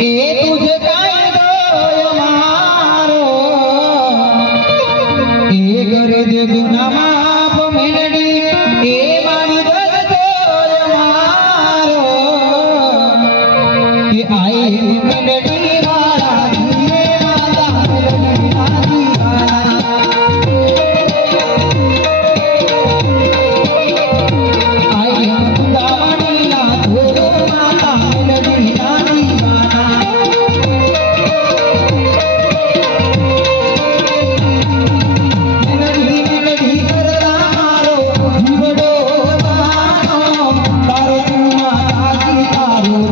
એ તુજ કાયદો અમારો એ ગરજ ગુનામાં Babu